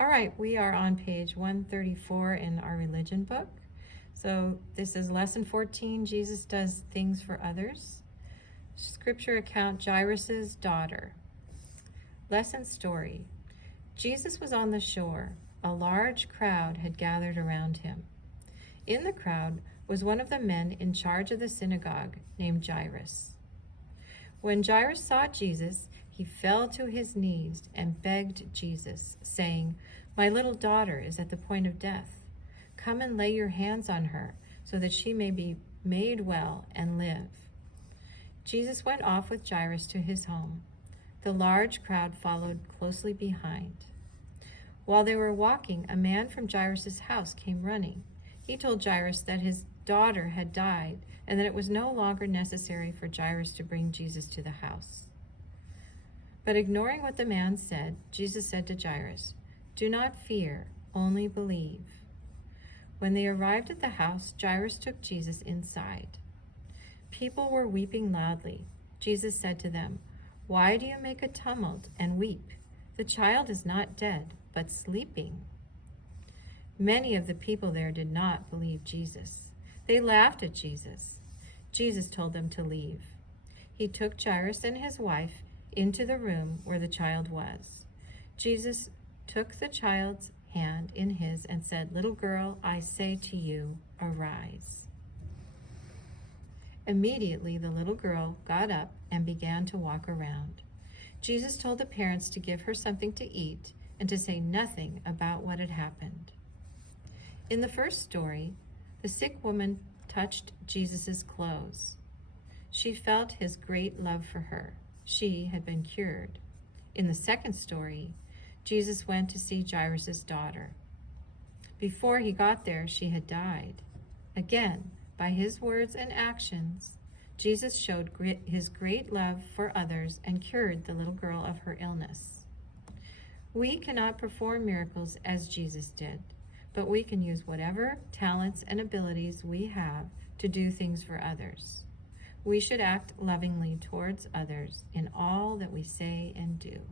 All right, we are on page 134 in our religion book. So this is lesson 14, Jesus does things for others. Scripture account, Jairus' daughter. Lesson story. Jesus was on the shore. A large crowd had gathered around him. In the crowd was one of the men in charge of the synagogue named Jairus. When Jairus saw Jesus, he fell to his knees and begged Jesus, saying, "My little daughter is at the point of death. Come and lay your hands on her so that she may be made well and live." Jesus went off with Jairus to his home. The large crowd followed closely behind. While they were walking, a man from Jairus' house came running. He told Jairus that his daughter had died and that it was no longer necessary for Jairus to bring Jesus to the house. But ignoring what the man said, Jesus said to Jairus, "Do not fear, only believe." When they arrived at the house, Jairus took Jesus inside. People were weeping loudly. Jesus said to them, "Why do you make a tumult and weep? The child is not dead, but sleeping." Many of the people there did not believe Jesus. They laughed at Jesus. Jesus told them to leave. He took Jairus and his wife into the room where the child was. Jesus took the child's hand in his and said, "Little girl, I say to you, arise." Immediately the little girl got up and began to walk around. Jesus told the parents to give her something to eat and to say nothing about what had happened. In the first story, the sick woman touched Jesus' clothes. She felt his great love for her. She had been cured. In the second story, Jesus went to see Jairus' daughter. Before he got there, she had died. Again, by his words and actions, Jesus showed his great love for others and cured the little girl of her illness. We cannot perform miracles as Jesus did, but we can use whatever talents and abilities we have to do things for others. We should act lovingly towards others in all that we say and do.